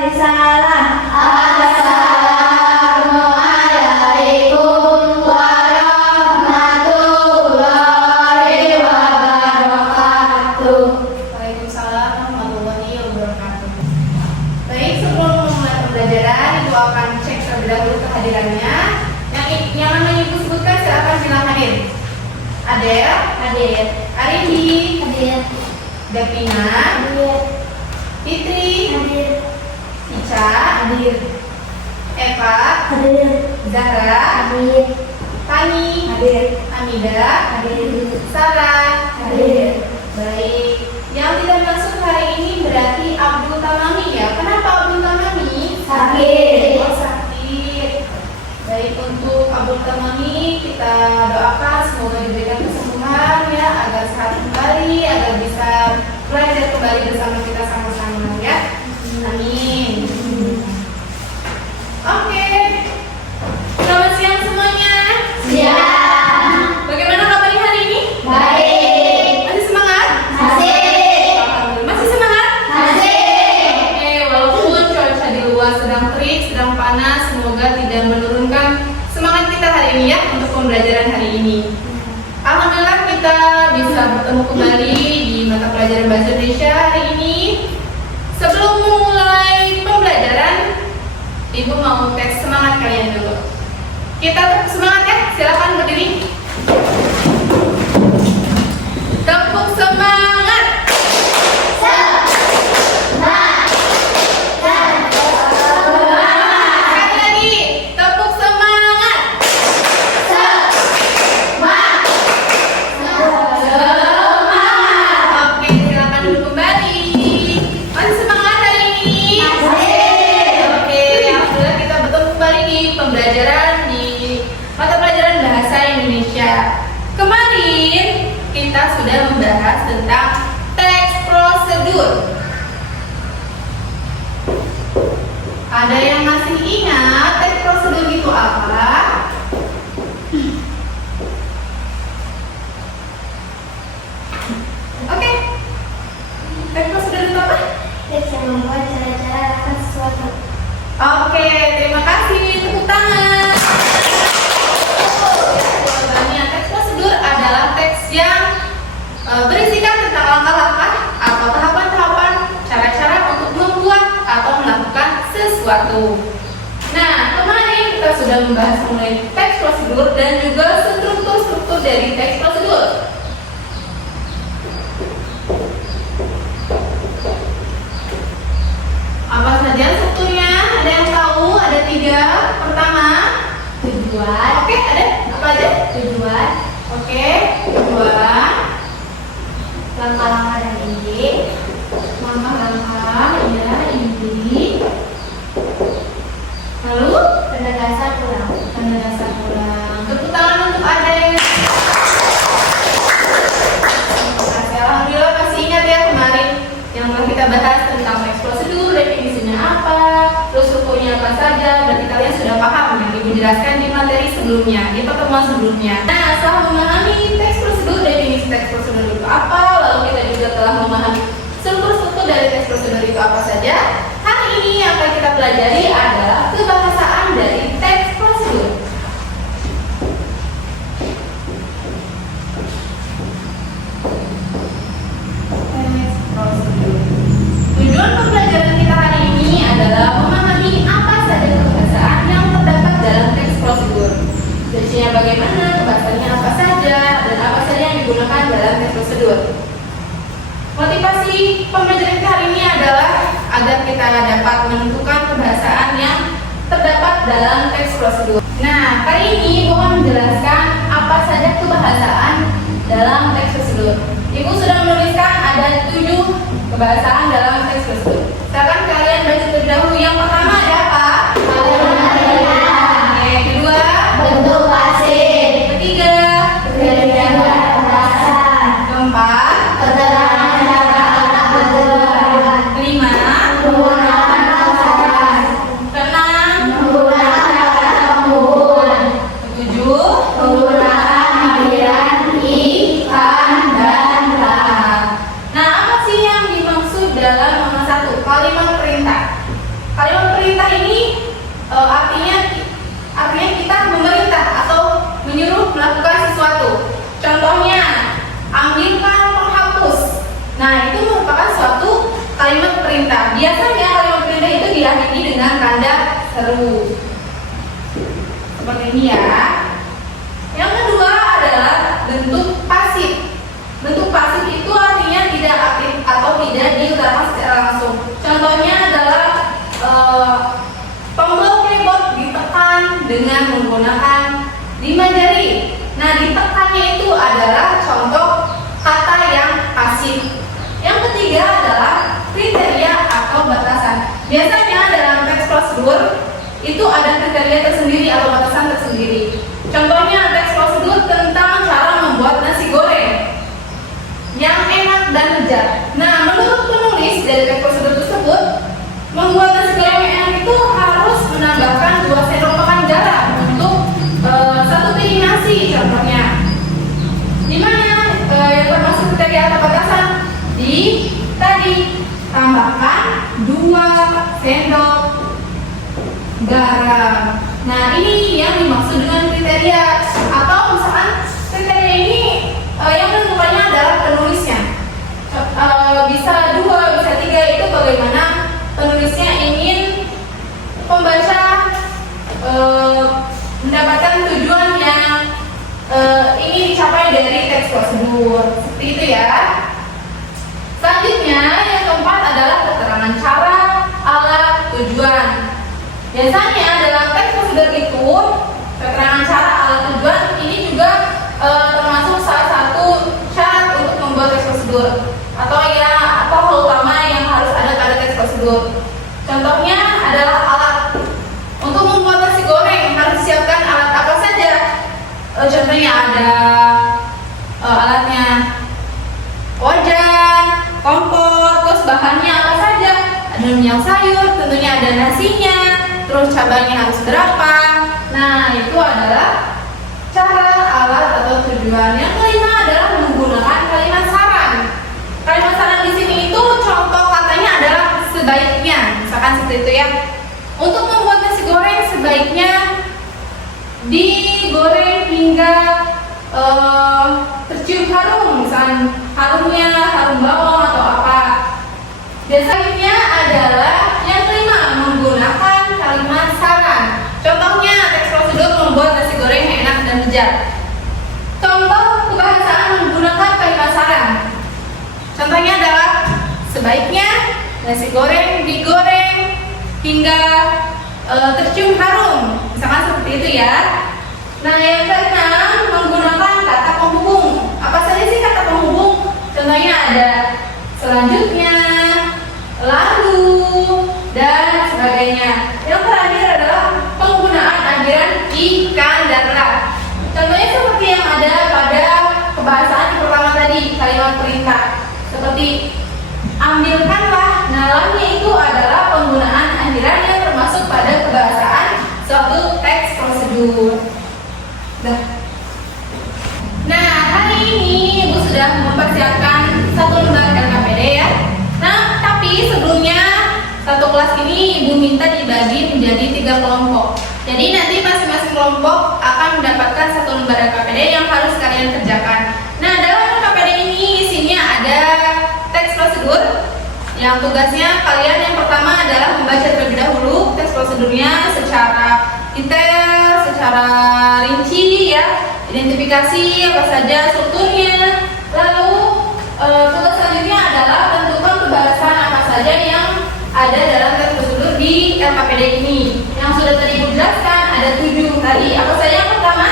Waalaikumsalam. Assalamualaikum warahmatullahi wabarakatuh. Waalaikumsalam warahmatullahi wabarakatuh. Baik, sebelum memulai pembelajaran, Ibu akan cek terlebih dahulu kehadirannya. Yang namanya Ibu sebutkan, silakan bilang hadir. Adel, Hadir. Arindi, Hadir. Davina, Hadir. Fitri, Hadir. Ica, Hadir. Eva, Hadir. Zahra, Hadir. Fani, Hadir. Hamida, Hadir. Sarah. Hadir. Baik, yang tidak masuk hari ini berarti Abdul Tamami ya. Kenapa Abdul Tamami? Sakit. Oh, sakit. Baik, untuk Abdul Tamami kita doakan semoga diberikan kesembuhan ya, agar sehat kembali, agar bisa belajar kembali bersama kita sama-sama ya. Amin. Oke. Selamat siang semuanya. Siap. Bagaimana kabarnya hari ini? Baik. Masih semangat? Masih. Alhamdulillah. Masih semangat? Masih. Oke, walaupun cuaca di luar sedang terik, sedang panas, semoga tidak menurunkan semangat kita hari ini ya untuk pembelajaran hari ini. Alhamdulillah kita bisa bertemu kembali di mata pelajaran Bahasa Indonesia hari ini. Sebelum memulai pembelajaran, Ibu mau tes semangat kalian dulu. Kita tepuk semangat ya, silakan berdiri. Tepuk semangat. Sekali lagi, tepuk semangat. Oke, silakan duduk kembali. Masih semangat hari ini? Oke, alhamdulillah kita bertemu kembali di pembelajaran di mata pelajaran Bahasa Indonesia. Kemarin kita sudah membahas tentang teks prosedur. Ada yang masih ingat teks prosedur itu apa? Oke. Teks prosedur itu apa? Teks yang membuat cara-cara lakukan sesuatu. Oke, terima kasih. Tepuk tangan. Jawabannya, teks prosedur adalah teks yang berisikan tentang langkah-langkah atau tahapan-tahapan cara-cara untuk membuat atau melakukan sesuatu. Nah, kemarin kita sudah membahas mengenai teks prosedur dan juga struktur-struktur dari teks prosedur. Apa saja strukturnya? Ada yang tahu? Ada 3. Pertama, Tujuan. oke, ada apa aja? Tujuan. Oke, tujuan, Langkah-langkah dan ide. langkah-langkah, ya, ide. Lalu, Penegasan ulang. tanda dasar ulang. Tepuk tangan untuk Ade. Alhamdulillah masih ingat ya kemarin yang telah kita bahas tentang teks prosedur, definisinya apa, terus strukturnya apa saja. Berarti kalian sudah paham yang Ibu jelaskan di materi sebelumnya, di pertemuan sebelumnya. Nah, setelah memahami teks prosedur, definisi teks prosedur itu apa, lalu kita juga telah memahami struktur-struktur dari teks prosedur itu apa saja. Hari ini yang akan kita pelajari adalah kebahasaan dari teks prosedur. Teks prosedur. Tujuan pembelajaran kita hari ini adalah memahami apa saja kebahasaan yang terdapat dalam teks prosedur. Jenisnya bagaimana, kebahasaannya apa saja, dan apa saja yang digunakan dalam teks prosedur. Motivasi pembelajaran kita hari ini adalah agar kita dapat menentukan kebahasaan yang terdapat dalam teks prosedur. Nah, kali ini Ibu akan menjelaskan apa saja kebahasaan dalam teks prosedur. Ibu sudah menuliskan ada 7 kebahasaan dalam teks prosedur. Silakan kalian baca terlebih dahulu. Yang pertama ada apa? Oke, kedua, Bentuk pasif. ketiga, Perasaan. keempat, Keterangan cara bergerak. kelima, Menggunakan kata-kata. keenam, Menggunakan kata pembukuan. ketujuh, Menggunakan aliran i, kan, dan la. Nah, apa sih yang dimaksud dalam nomor 1? Kalimat Kalimat perintah ini artinya kita memerintah atau menyuruh melakukan sesuatu. Contohnya, ambilkan penghapus. Nah, itu merupakan suatu kalimat perintah. Biasanya kalimat perintah itu diakhiri dengan tanda seru. Seperti ini ya. Yang kedua adalah bentuk pasif. Bentuk pasif itu artinya tidak aktif atau tidak diutarakan secara langsung. Contohnya adalah tombol keyboard ditekan dengan menggunakan 5 jari. Nah, ditekannya itu adalah contoh kata yang pasif. Yang ketiga adalah kriteria atau batasan. Biasanya dalam teks prosedur itu ada kriteria tersendiri atau batasan tersendiri. Contohnya teks prosedur tentang cara membuat nasi goreng yang enak dan lezat. Nah, menurut penulis dari teks prosedur tersebut, membuat nasi goreng yang enak itu harus menambahkan 2 sendok makan garam untuk 1 piring nasi contohnya. Dimana yang termasuk kriteria atau batasan tadi tambahkan 2 sendok garam. Nah, ini yang dimaksud dengan kriteria. Atau misalkan kriteria ini yang menentukannya adalah penulisnya. Bisa 2, bisa 3, itu bagaimana penulisnya ingin pembaca mendapatkan tujuan yang ingin dicapai dari teks prosedur. Seperti itu ya. Selanjutnya yang keempat adalah keterangan cara, alat, tujuan. Biasanya dalam teks prosedur itu keterangan cara, alat, tujuan ini juga termasuk salah satu syarat untuk membuat teks prosedur atau hal utama yang harus ada pada teks prosedur. Contohnya adalah alat. Untuk membuat nasi goreng harus disiapkan alat apa saja. Contohnya ada alatnya wajan, kompor, terus bahannya apa saja. Ada minyak sayur, tentunya ada nasinya, terus cabangnya harus berapa. Nah, itu adalah cara, alat, atau tujuan. Yang kelima adalah menggunakan kalimat saran. Kalimat saran di sini itu contoh katanya adalah sebaiknya, misalkan seperti itu ya. Untuk membuat nasi goreng sebaiknya digoreng hingga tercium harum, misalkan harumnya harum bawang atau apa. Biasanya adalah yang kelima menggunakan kalimat saran. Contohnya teks prosedur membuat nasi goreng yang enak dan lezat. Contoh kebahasaan menggunakan kalimat saran. Contohnya adalah sebaiknya nasi goreng digoreng hingga tercium harum, misalkan seperti itu ya. Nah, yang keenam menggunakan kata penghubung. Apa saja sih kata penghubung? Contohnya ada selanjutnya, lalu, dan sebagainya. Yang terakhir adalah penggunaan akhiran ikan dan lah. Contohnya seperti yang ada pada kebahasaan yang pertama tadi, kalimat perintah. Seperti ambilkanlah. Nah, lamnya itu adalah penggunaan akhiran yang termasuk pada kebahasaan suatu teks prosedur. Nah, hari ini Ibu sudah mempersiapkan 1 lembar LKPD ya. Nah, tapi sebelumnya satu kelas ini Ibu minta dibagi menjadi 3 kelompok. Jadi nanti masing-masing kelompok akan mendapatkan 1 lembar LKPD yang harus kalian kerjakan. Nah, dalam LKPD ini isinya ada teks prosedur yang tugasnya kalian yang pertama adalah membaca terlebih dahulu teks prosedurnya secara detail, secara rinci ya, identifikasi apa saja strukturnya. Lalu tugas selanjutnya adalah tentukan kebahasaan apa saja yang ada dalam teks prosedur di LKPD ini. Yang sudah tadi Ibu jelaskan ada 7 tadi. Apa saja yang pertama?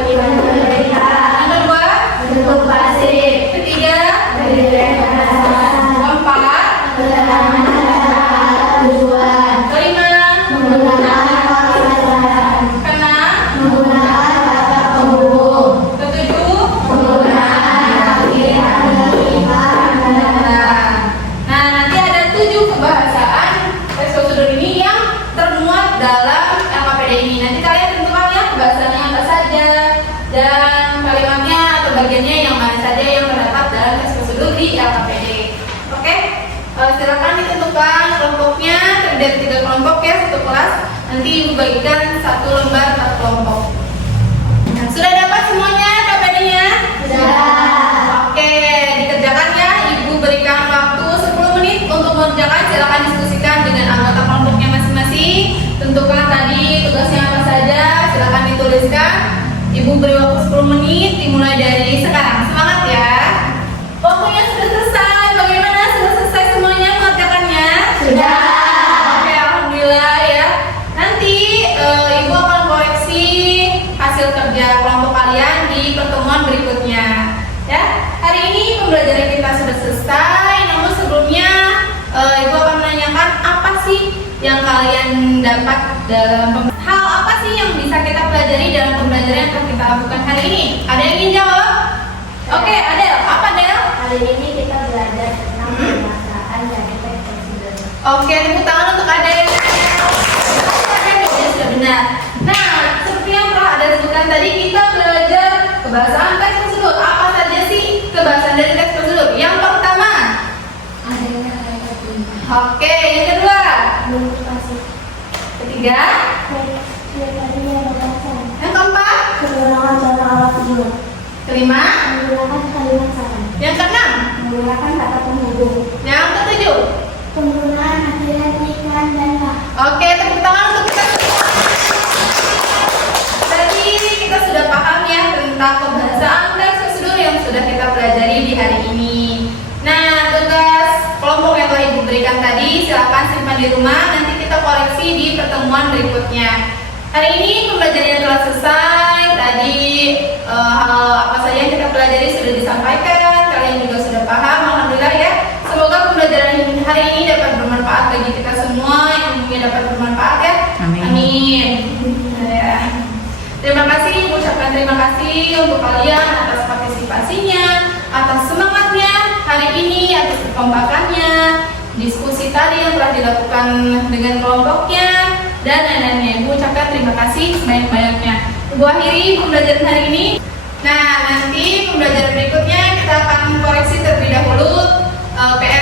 Kalimat perintah. Yang kedua? Bentuk pasif. Ketiga? Berdasarkan. Keempat? Keterangan cara, alat, tujuan. Kelima? Menggunakan kalimat saran. Keenam? Menggunakan kata penghubung. Ketujuh? Menggunakan akhiran ikan dan lah. Nah, nanti ada 7 kebahasaan teks prosedur ini yang termuat dalam LKPD ini. Nanti kalian tentukan ya kebahasaannya apa saja dan kalimatnya atau bagiannya yang mana saja yang terdapat dalam teks prosedur di LKPD. Oke, silakan ditentukan kelompoknya terdiri dari 3 kelompok. kelas. Nanti Ibu bagikan 1 lembar per kelompok. Nah, sudah dapat semuanya KPD-nya? Sudah. Oke, dikerjakan ya. Ibu berikan waktu 10 menit untuk mengerjakan. Silakan diskusikan dengan anggota kelompoknya masing-masing. Tentukan tadi tugasnya apa saja. Silakan dituliskan. Ibu beri waktu 10 menit dimulai dari sekarang. Semangat ya. Waktunya sudah selesai. Bagaimana? Sudah selesai semuanya mengerjakannya? Sudah. Oke, alhamdulillah ya. Nanti Ibu akan koreksi hasil kerja kelompok kalian di pertemuan berikutnya. Ya, hari ini pembelajaran kita sudah selesai. Namun sebelumnya Ibu akan menanyakan apa sih yang kalian dapat dalam hal apa sih yang bisa kita pelajari dalam pembelajaran yang akan kita lakukan hari ini? Ada yang ingin jawab? Oke, Adel. Apa Adel? Hari ini kita belajar tentang pemasaran dan teks prosedur. Oke, tepuk tangan untuk Adel. Oke, jawabannya sudah benar. Nah, seperti yang telah Adel sebutkan tadi, kita belajar kebahasaan teks prosedur. Apa saja sih kebahasaan dari teks prosedur? Yang pertama. Adanya kata kunci. Oke, yang kedua. Motivasi. Ketiga. Metodenya berdasar. Yang keempat. Penggunaan cara alat ukur. Kelima. Menggunakan kalimat saran. Yang keenam. Menggunakan kata penghubung. Yang ketujuh. Penggunaan akhiran ikan dan lah. Oke, tepuk tangan untuk kita. Tadi kita sudah paham ya tentang kebahasaan teks prosedur yang sudah kita pelajari di hari ini. Nah, tugas kelompok yang telah Ibu berikan tadi silakan simpan di rumah. Nanti kita koreksi di pertemuan berikutnya. Hari ini pembelajaran telah selesai. Tadi hal apa saja yang kita pelajari sudah disampaikan. Kalian juga sudah paham. Alhamdulillah ya. Semoga pembelajaran hari ini dapat bermanfaat bagi kita semua. Yang mungkin dapat bermanfaat ya. Amin. Amin. Ya. Terima kasih, ucapkan terima kasih untuk kalian atas partisipasinya, atas semangatnya hari ini, atas kekompakannya, diskusi tadi yang telah dilakukan dengan kelompoknya, dan lain-lainnya. Ibu ucapkan terima kasih sebanyak-banyaknya. Ibu akhiri pembelajaran hari ini. Nah, nanti pembelajaran berikutnya kita akan koreksi terlebih dahulu PR